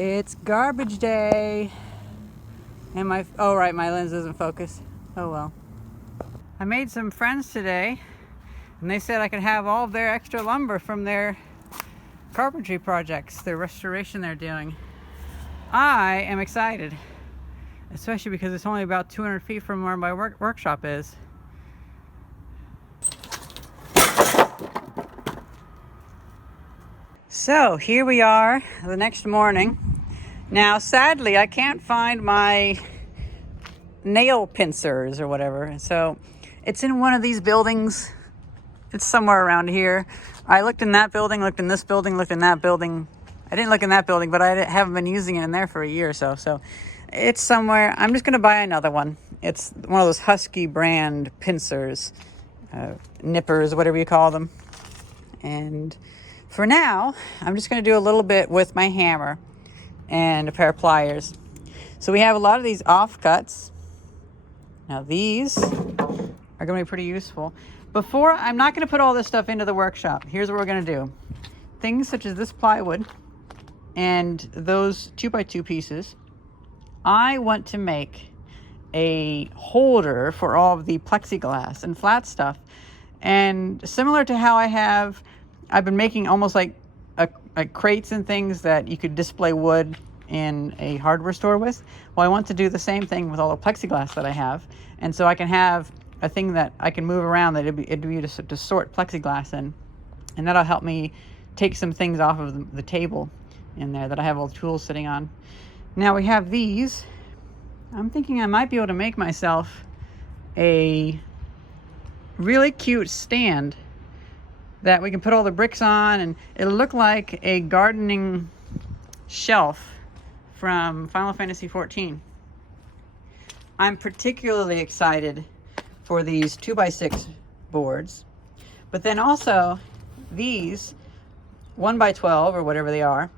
It's garbage day. And oh right, my lens doesn't focus. Oh well. I made some friends today, and they said I could have all of their extra lumber from their carpentry projects, their restoration they're doing. I am excited, especially because it's only about 200 feet from where my workshop is. So here we are the next morning. Now sadly I can't find my nail pincers or whatever, so it's in one of these buildings. It's somewhere around here. I looked in that building, looked in this building, looked in that building. I didn't look in that building, but I haven't been using it in there for a year or so. So it's somewhere. I'm just going to buy another one. It's one of those Husky brand pincers, nippers, whatever you call them. And for now, I'm just going to do a little bit with my hammer and a pair of pliers. So we have a lot of these offcuts. Now these are going to be pretty useful. I'm not going to put all this stuff into the workshop. Here's what we're going to do. Things such as this plywood and those 2x2 pieces, I want to make a holder for all of the plexiglass and flat stuff. And similar to how I've been making almost like crates and things that you could display wood in a hardware store with. Well, I want to do the same thing with all the plexiglass that I have. And so I can have a thing that I can move around that it'd be to sort plexiglass in. And that'll help me take some things off of the table in there that I have all the tools sitting on. Now we have these. I'm thinking I might be able to make myself a really cute stand that we can put all the bricks on, and it'll look like a gardening shelf from Final Fantasy XIV. I'm particularly excited for these 2x6 boards, but then also these 1x12 or whatever they are.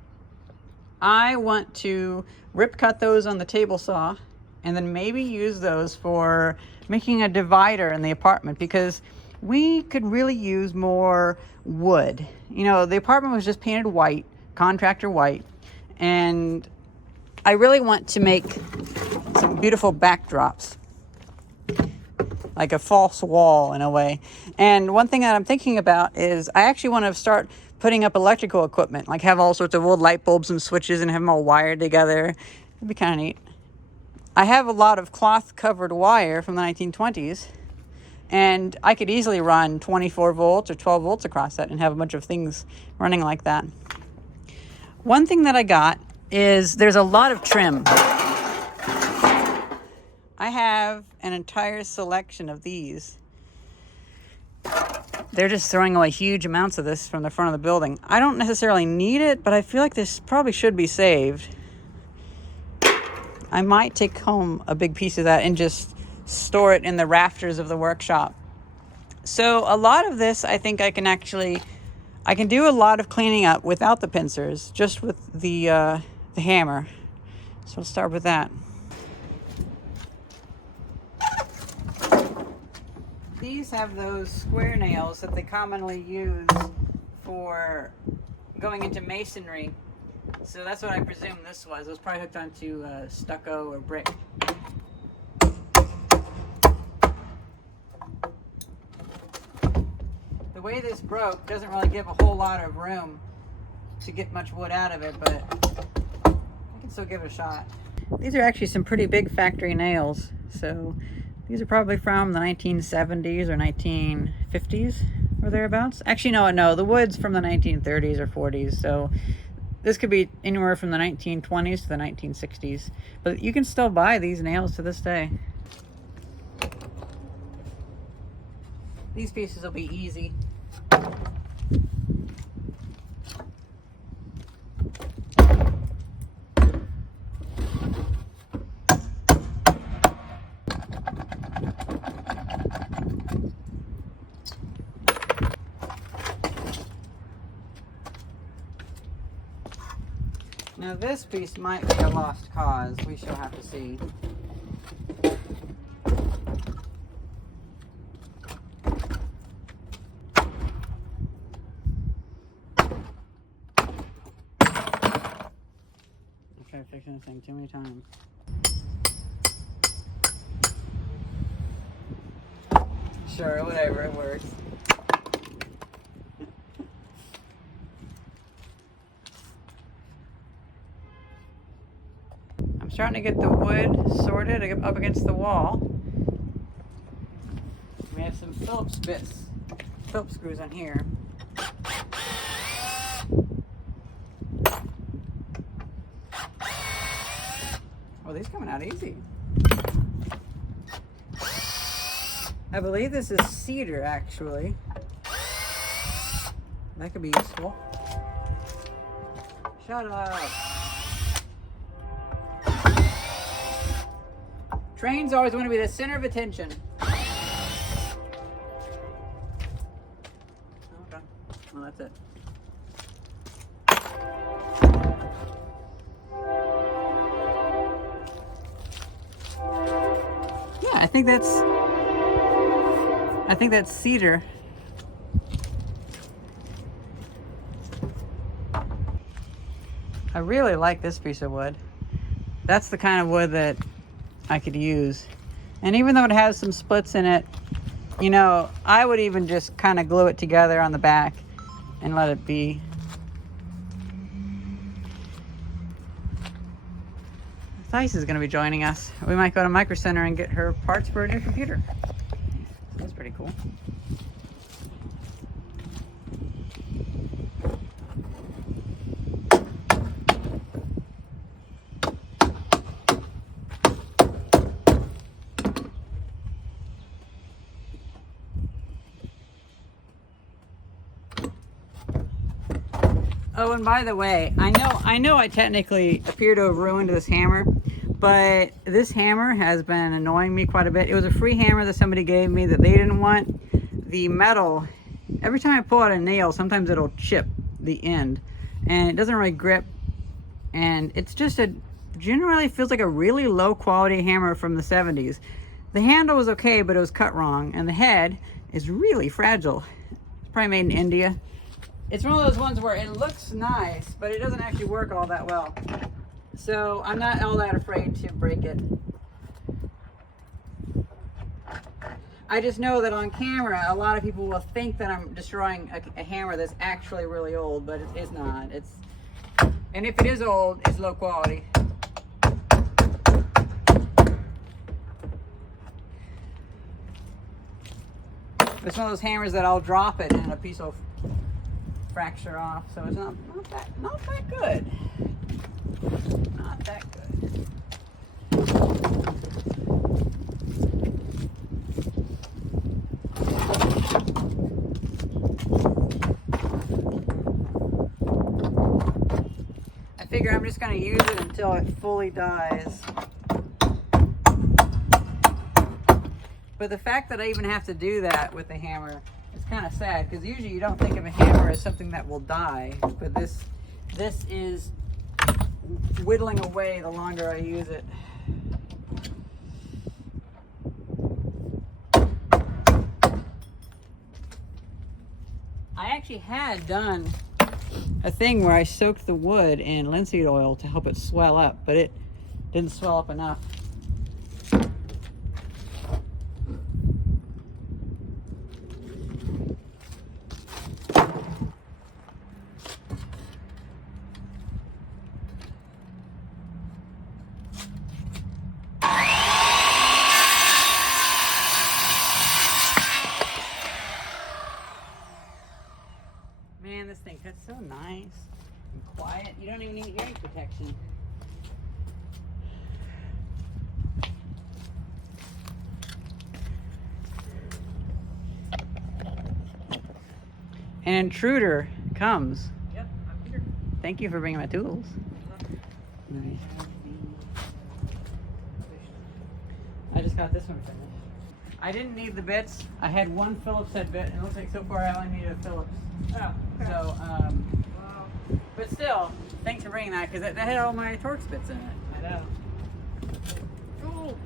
I want to rip cut those on the table saw and then maybe use those for making a divider in the apartment, because we could really use more wood. You know, the apartment was just painted white, contractor white, and I really want to make some beautiful backdrops, like a false wall in a way. And one thing that I'm thinking about is I actually want to start putting up electrical equipment, like have all sorts of old light bulbs and switches and have them all wired together. It'd be kind of neat. I have a lot of cloth covered wire from the 1920s, and I could easily run 24 volts or 12 volts across that and have a bunch of things running like that. One thing that I got is there's a lot of trim. I have an entire selection of these. They're just throwing away huge amounts of this from the front of the building. I don't necessarily need it, but I feel like this probably should be saved. I might take home a big piece of that and just store it in the rafters of the workshop. So a lot of this, I think I can do a lot of cleaning up without the pincers, just with the hammer. So we'll start with that. These have those square nails that they commonly use for going into masonry. So that's what I presume this was. It was probably hooked onto stucco or brick. The way this broke doesn't really give a whole lot of room to get much wood out of it, but I can still give it a shot. These are actually some pretty big factory nails. So these are probably from the 1970s or 1950s or thereabouts. Actually, no, the wood's from the 1930s or 40s. So this could be anywhere from the 1920s to the 1960s. But you can still buy these nails to this day. These pieces will be easy. Now this piece might be a lost cause. We shall have to see. tried fixing this thing too many times. Sure, whatever, it works. I'm starting to get the wood sorted up against the wall. We have some Phillips screws on here. Well, these coming out easy. I believe this is cedar, actually. That could be useful. Shut up. Trains always want to be the center of attention. Okay. Well, that's it. Yeah, I think that's cedar. I really like this piece of wood. That's the kind of wood that I could use. And even though it has some splits in it, you know, I would even just kind of glue it together on the back and let it be. Thais is going to be joining us. We might go to Micro Center and get her parts for a new computer. That's pretty cool. Oh, and by the way, I know I technically appear to have ruined this hammer, but this hammer has been annoying me quite a bit. It was a free hammer that somebody gave me that they didn't want. The metal, every time I pull out a nail, sometimes it'll chip the end, and it doesn't really grip, and it's just generally feels like a really low quality hammer from the 70s. The handle was okay, but it was cut wrong, and the head is really fragile. It's probably made in India. It's one of those ones where it looks nice, but it doesn't actually work all that well. So I'm not all that afraid to break it. I just know that on camera, a lot of people will think that I'm destroying a hammer that's actually really old, but it's not. And if it is old, it's low quality. It's one of those hammers that I'll drop it and a piece will fracture off, so it's not that good. Not that good. I figure I'm just going to use it until it fully dies. But the fact that I even have to do that with the hammer is kind of sad, because usually you don't think of a hammer as something that will die, but this is whittling away the longer I use it. I actually had done a thing where I soaked the wood in linseed oil to help it swell up, but it didn't swell up enough. Man, this thing cuts so nice and quiet. You don't even need hearing protection. An intruder comes. Yep, I'm here. Thank you for bringing my tools. Nice. I just got this one finished. I didn't need the bits. I had one Phillips head bit, and it looks like so far I only needed a Phillips. Oh, okay. So, Wow. but still, thanks for bringing that, because that had all my Torx bits in it. I know. Cool.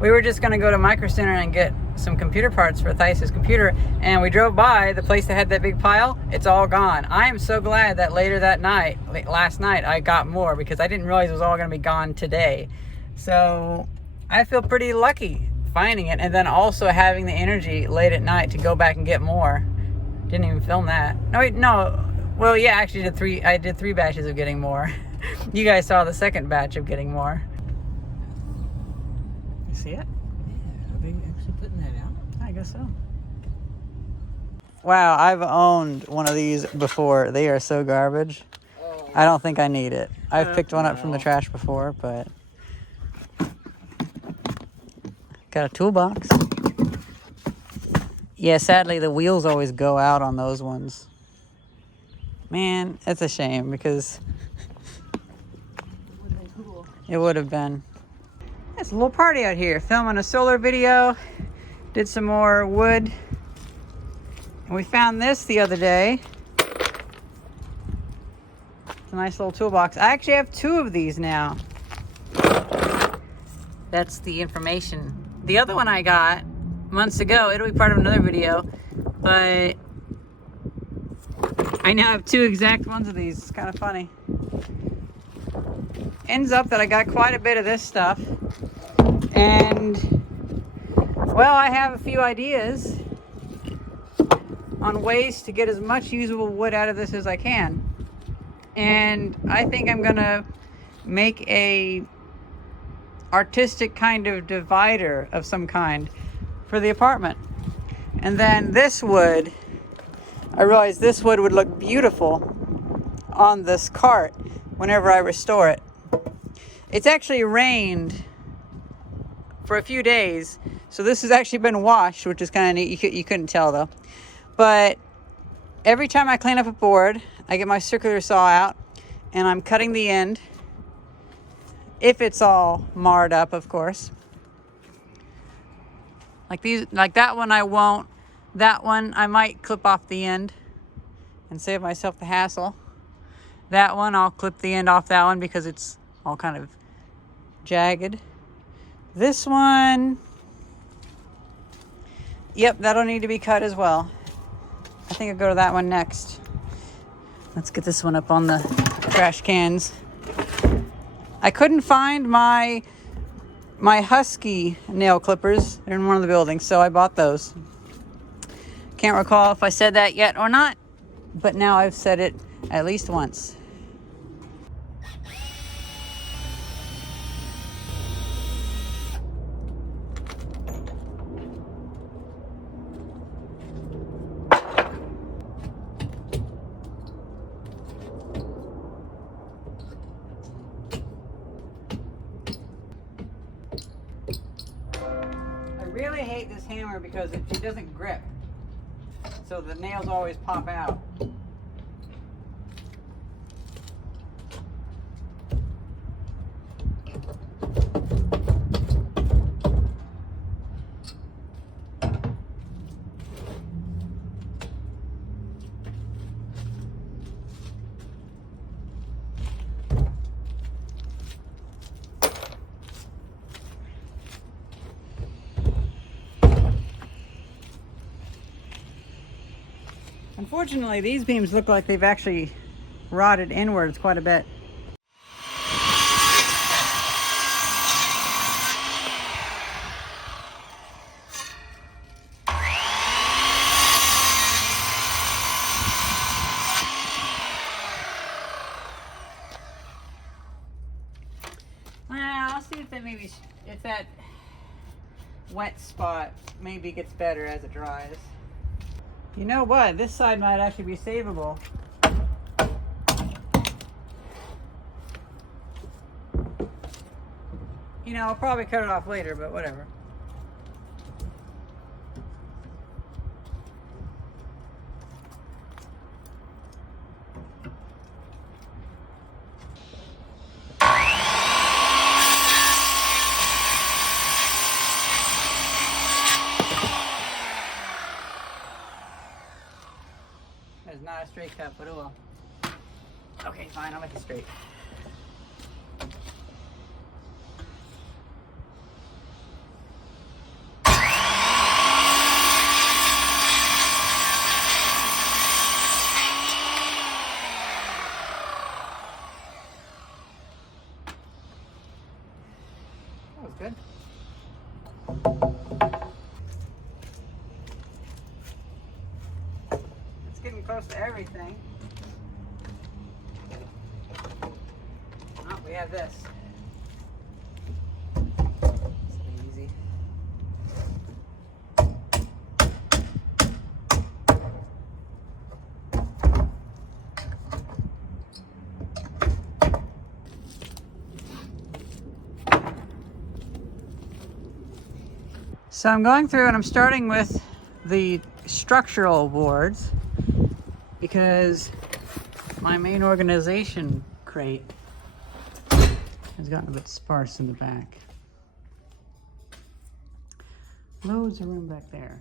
We were just going to go to Micro Center and get some computer parts for Theis's computer, and we drove by the place that had that big pile. It's all gone. I am so glad that later that night, last night, I got more, because I didn't realize it was all going to be gone today. So I feel pretty lucky finding it, and then also having the energy late at night to go back and get more. Didn't even film that. No, wait, no. Well, yeah, actually I did three batches of getting more. You guys saw the second batch of getting more. You see it? Yeah, are they actually putting that out? I guess so. Wow, I've owned one of these before. They are so garbage. Oh. I don't think I need it. I've picked one up from the trash before, but... Got a toolbox. Yeah, sadly the wheels always go out on those ones. Man, it's a shame, because it would have been. It's a little party out here. Filming a solar video. Did some more wood. And we found this the other day. It's a nice little toolbox. I actually have 2 of these now. That's the information. The other one I got months ago, it'll be part of another video, but I now have 2 exact ones of these. It's kind of funny. Ends up that I got quite a bit of this stuff, and well, I have a few ideas on ways to get as much usable wood out of this as I can, and I think I'm gonna make a artistic kind of divider of some kind for the apartment. And then this wood, I realized this wood would look beautiful on this cart whenever I restore it. It's actually rained for a few days, so this has actually been washed, which is kind of neat. You couldn't tell though. But every time I clean up a board, I get my circular saw out and I'm cutting the end. If it's all marred up, of course. Like these, like that one I won't. That one I might clip off the end and save myself the hassle. That one I'll clip the end off that one because it's all kind of jagged. This one, yep, that'll need to be cut as well. I think I'll go to that one next. Let's get this one up on the trash cans. I couldn't find my Husky nail clippers. They're in one of the buildings, so I bought those. Can't recall if I said that yet or not, but now I've said it at least once. I really hate this hammer because it doesn't grip, so the nails always pop out. Unfortunately, these beams look like they've actually rotted inwards quite a bit. I'll see if that wet spot maybe gets better as it dries. You know what? This side might actually be savable. You know, I'll probably cut it off later, but whatever. It's not a straight cut, but it will. Okay, fine, I'll make it straight. Good. It's getting close to everything. Oh, we have this. It's easy. So I'm going through and I'm starting with the structural boards because my main organization crate has gotten a bit sparse in the back. Loads of room back there.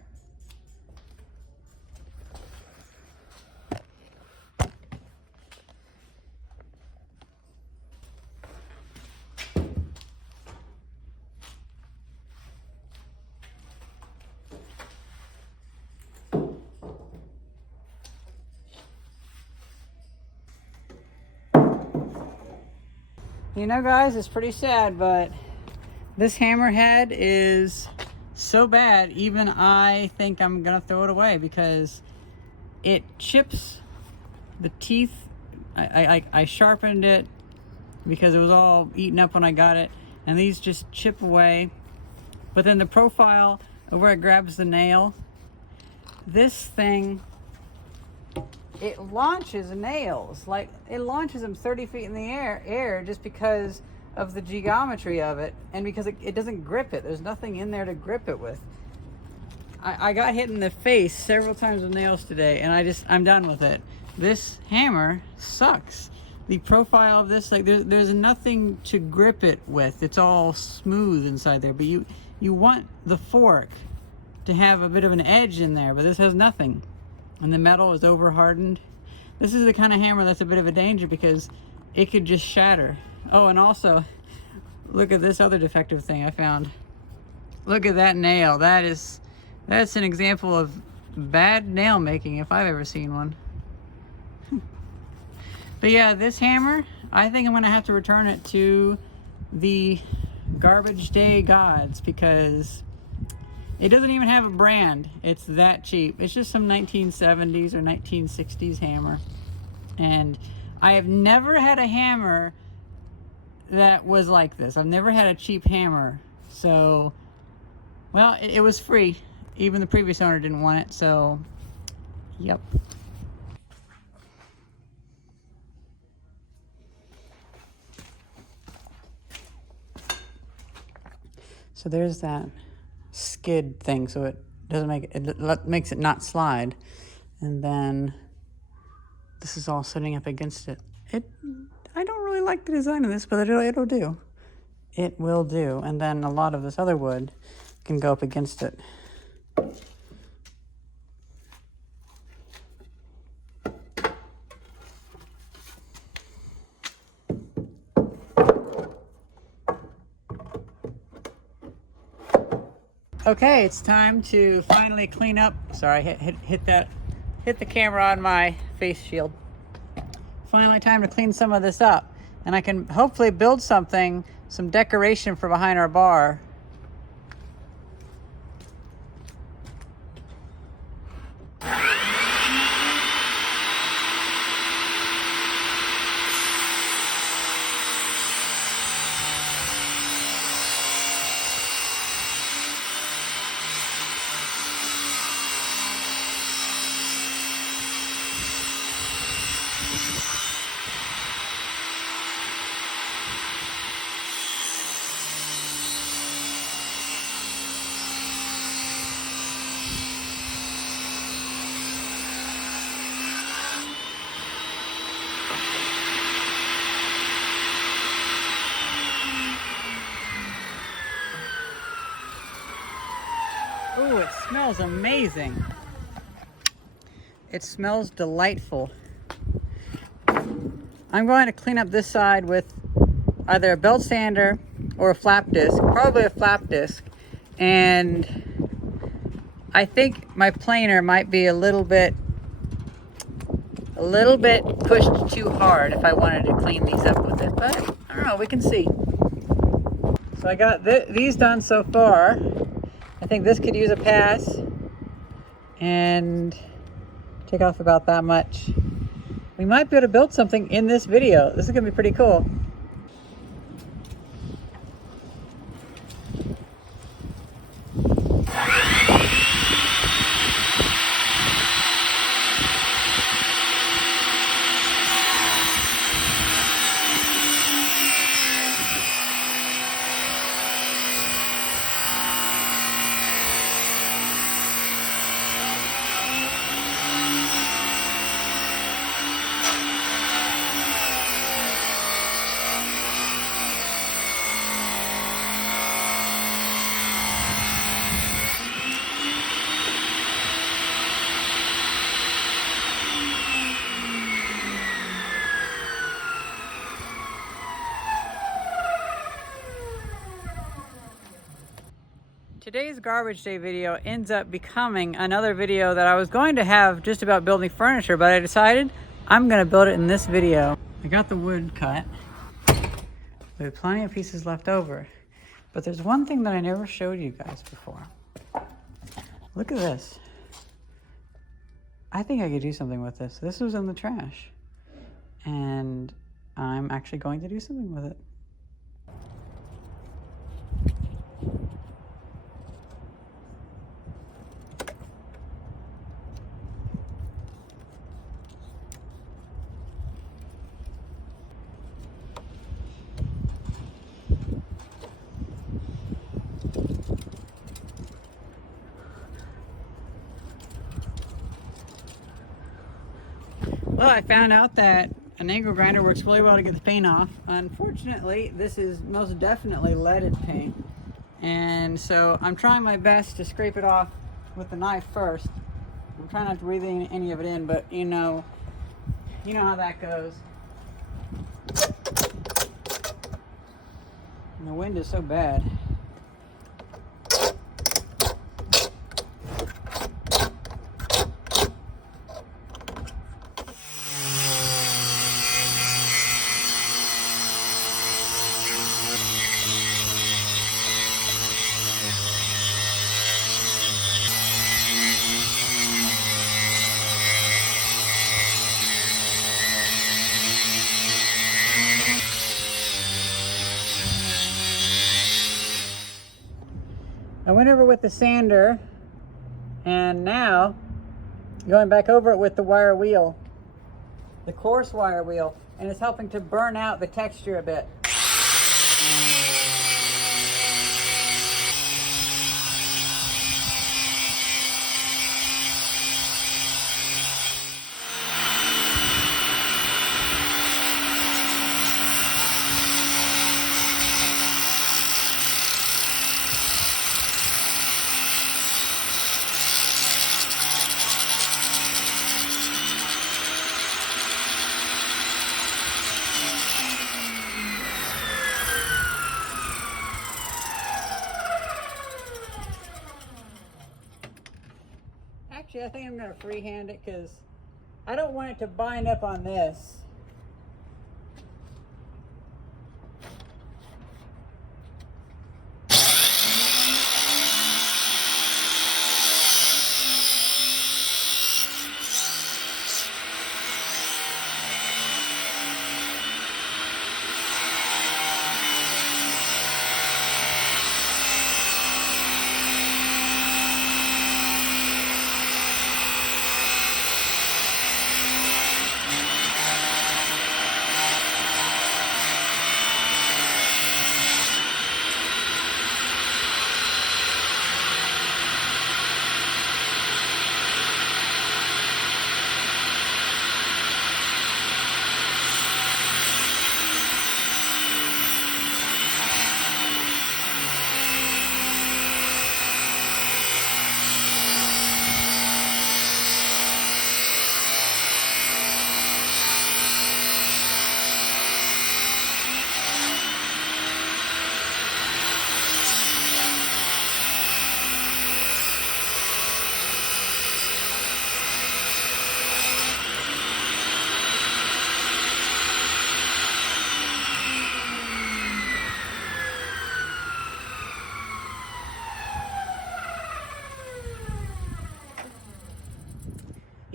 You know, guys, it's pretty sad, but this hammerhead is so bad, even I think I'm gonna throw it away because it chips the teeth. I sharpened it because it was all eaten up when I got it, and these just chip away. But then the profile of where it grabs the nail, this thing, it launches nails, like it launches them 30 feet in the air just because of the geometry of it, and because it doesn't grip it. There's nothing in there to grip it with. I got hit in the face several times with nails today, and I'm done with it. This hammer sucks. The profile of this, like there's nothing to grip it with. It's all smooth inside there, but you want the fork to have a bit of an edge in there, but this has nothing. And the metal is over hardened. This is the kind of hammer that's a bit of a danger because it could just shatter. Oh, and also, look at this other defective thing I found. Look at that nail. That's an example of bad nail making if I've ever seen one. But yeah, this hammer, I think I'm gonna have to return it to the garbage day gods because it doesn't even have a brand. It's that cheap. It's just some 1970s or 1960s hammer. And I have never had a hammer that was like this. I've never had a cheap hammer. So, well, it was free. Even the previous owner didn't want it, so, yep. So there's that skid thing, so it doesn't make it makes it not slide, and then this is all sitting up against it. I don't really like the design of this, but it'll do. It will do, and then a lot of this other wood can go up against it. Okay, it's time to finally clean up. Sorry, hit the camera on my face shield. Finally time to clean some of this up. And I can hopefully build some decoration for behind our bar. Ooh, it smells amazing. It smells delightful. I'm going to clean up this side with either a belt sander or a flap disc, probably a flap disc. And I think my planer might be a little bit pushed too hard if I wanted to clean these up with it, but I don't know, we can see. So I got these done so far. I think this could use a pass and take off about that much. We might be able to build something in this video. This is gonna be pretty cool. Today's garbage day video ends up becoming another video that I was going to have just about building furniture, but I decided I'm going to build it in this video. I got the wood cut. We have plenty of pieces left over, but there's one thing that I never showed you guys before. Look at this. I think I could do something with this. This was in the trash, and I'm actually going to do something with it. Well, I found out that an angle grinder works really well to get the paint off. Unfortunately, this is most definitely leaded paint. And so I'm trying my best to scrape it off with the knife first. I'm trying not to breathe any of it in, but you know how that goes. And the wind is so bad. I went over with the sander, and now going back over it with the wire wheel, the coarse wire wheel, and it's helping to burn out the texture a bit. Actually, I think I'm going to freehand it because I don't want it to bind up on this.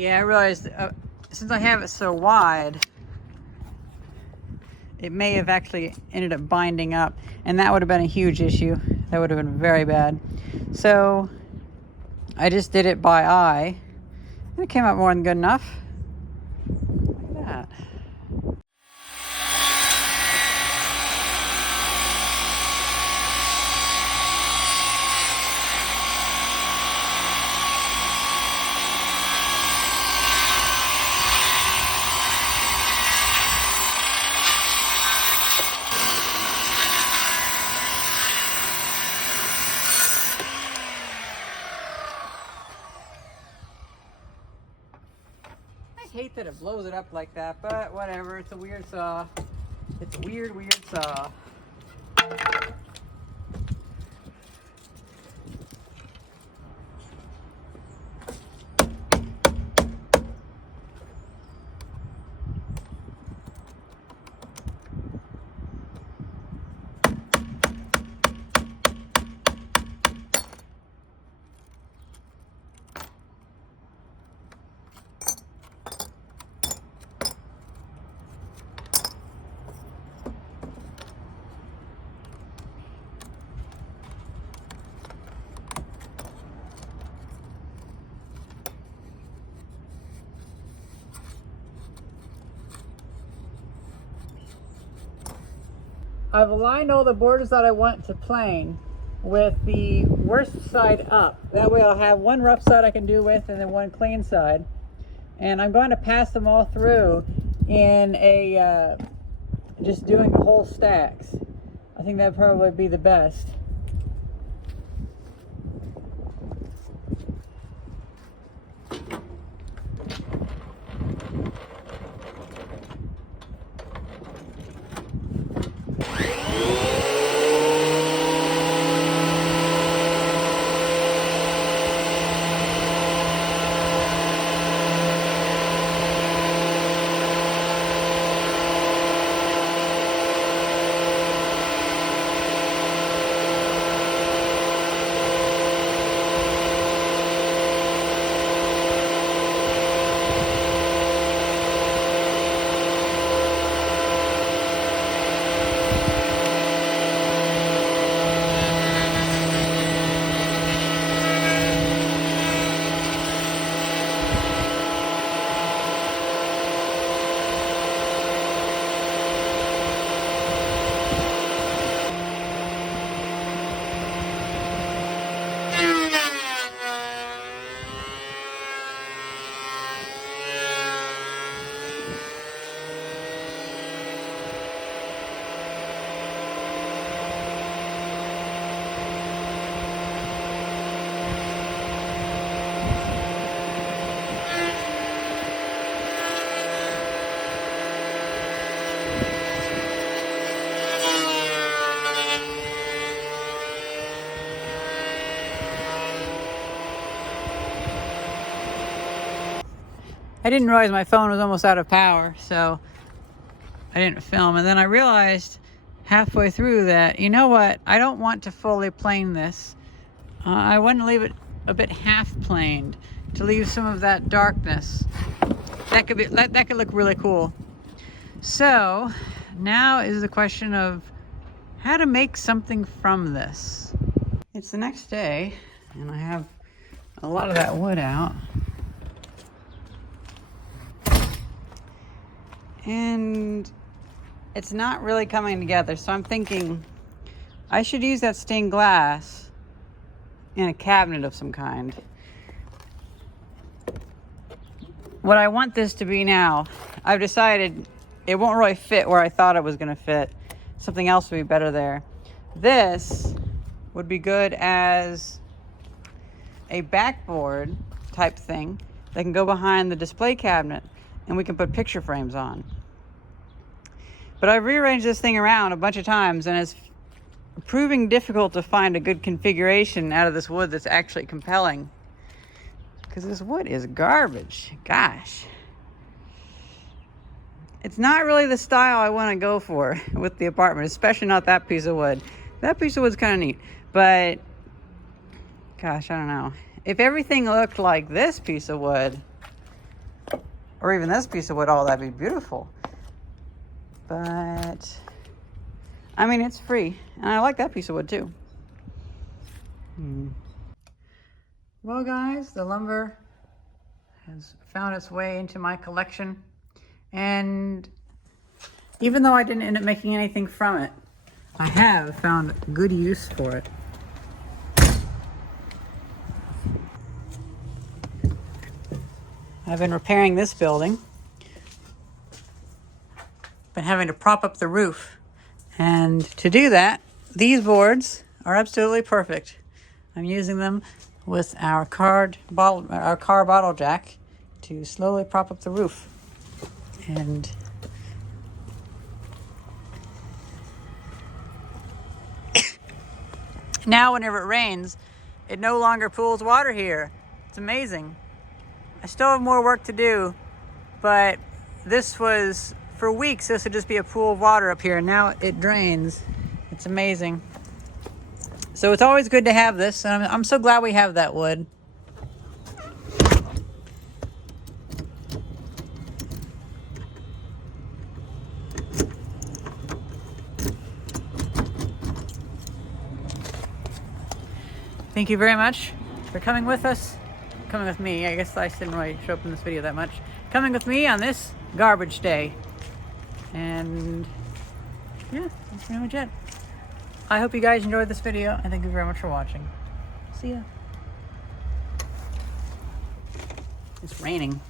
Yeah, I realized since I have it so wide, it may have actually ended up binding up, and that would have been a huge issue. That would have been very bad. So I just did it by eye, and it came out more than good enough. Look at that. I hate that it blows it up like that, but whatever. It's a weird saw. It's a weird, weird saw. I've aligned all the borders that I want to plane with the worst side up. That way I'll have one rough side I can do with and then one clean side. And I'm going to pass them all through in a, just doing whole stacks. I think that'd probably be the best. I didn't realize my phone was almost out of power, so I didn't film. And then I realized halfway through that, you know what, I don't want to fully plane this. I want to leave it a bit half planed to leave some of that darkness. That could look really cool. So now is the question of how to make something from this. It's the next day, and I have a lot of that wood out. And it's not really coming together, so I'm thinking I should use that stained glass in a cabinet of some kind. What I want this to be now, I've decided it won't really fit where I thought it was going to fit. Something else would be better there. This would be good as a backboard type thing that can go behind the display cabinet, and we can put picture frames on. But I've rearranged this thing around a bunch of times, and it's proving difficult to find a good configuration out of this wood that's actually compelling. Because this wood is garbage. Gosh. It's not really the style I want to go for with the apartment, especially not that piece of wood. That piece of wood's kind of neat, but gosh, I don't know. If everything looked like this piece of wood, or even this piece of wood, oh, that'd be beautiful. But, I mean, it's free. And I like that piece of wood too. Well, guys, the lumber has found its way into my collection. And even though I didn't end up making anything from it, I have found good use for it. I've been repairing this building. Been having to prop up the roof. And to do that, these boards are absolutely perfect. I'm using them with our car bottle jack to slowly prop up the roof. And now whenever it rains, it no longer pools water here. It's amazing. I still have more work to do, but this was, for weeks, this would just be a pool of water up here, and now it drains. It's amazing. So it's always good to have this, and I'm so glad we have that wood. Thank you very much for coming with us. Coming with me. I guess I didn't really show up in this video that much. Coming with me on this garbage day. And yeah, that's pretty much it. I hope you guys enjoyed this video, and thank you very much for watching. See ya. It's raining.